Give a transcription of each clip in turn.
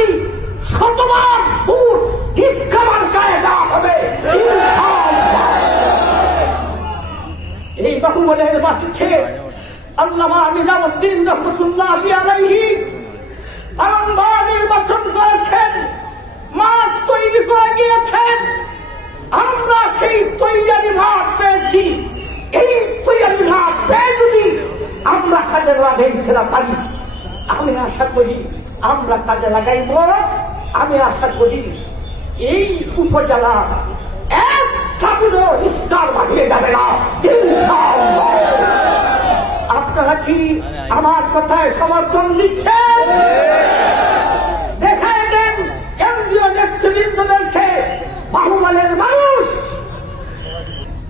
যদি শতবার ভোট রিস্কা মার্কায় দেওয়া হবে। এই বাহুবলের মাটিতে আল্লামা নিজামুদ্দিন রহমতুল্লাহ আলাইহি বারংবার নির্বাচন করেছেন, মাঠ তৈরি করে গিয়েছেন। আমরা সেই তৈরি মাঠ পেয়েছি। এই তৈরি মাঠ পেয়ে যদি আমরা কাজে লাগাইতে পারি, আমি আশা করি আমরা কাজে লাগাইব। আমি আশা করি এই উপজেলা এক ছাত্র স্তর বাড়িয়ে যাবে না ইনশাআল্লাহ। আপনারা কি আমার কথায় সমর্থন দিচ্ছেন? দেখায় দেন কেন্দ্রীয় নেতৃবৃন্দদেরকে। বাহুবলের মানুষ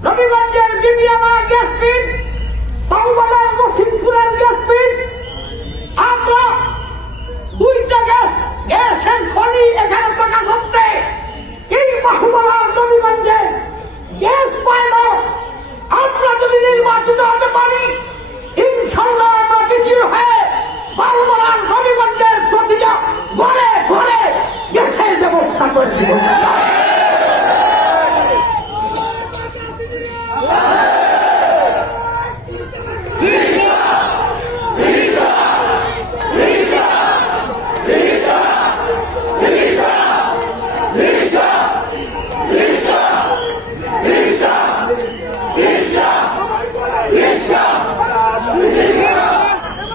নবীগঞ্জের বিবিয়ানা গ্যাস পিট, বাহুবলের মসিমপুরের গ্যাস পিট, আমরা দুইটা গ্যাসের খনি এখানে প্রকাশ হচ্ছে। এই বাহুবলের নবীগঞ্জে গ্যাস পাইল। আমরা যদি নির্বাচিত হতে পারি, ইনশাল্লাহ আমরা বিজয়ী হয়ে বাহুবলের নবীগঞ্জের প্রতিটা ঘরে ঘরে গ্যাসের ব্যবস্থা করে দিব।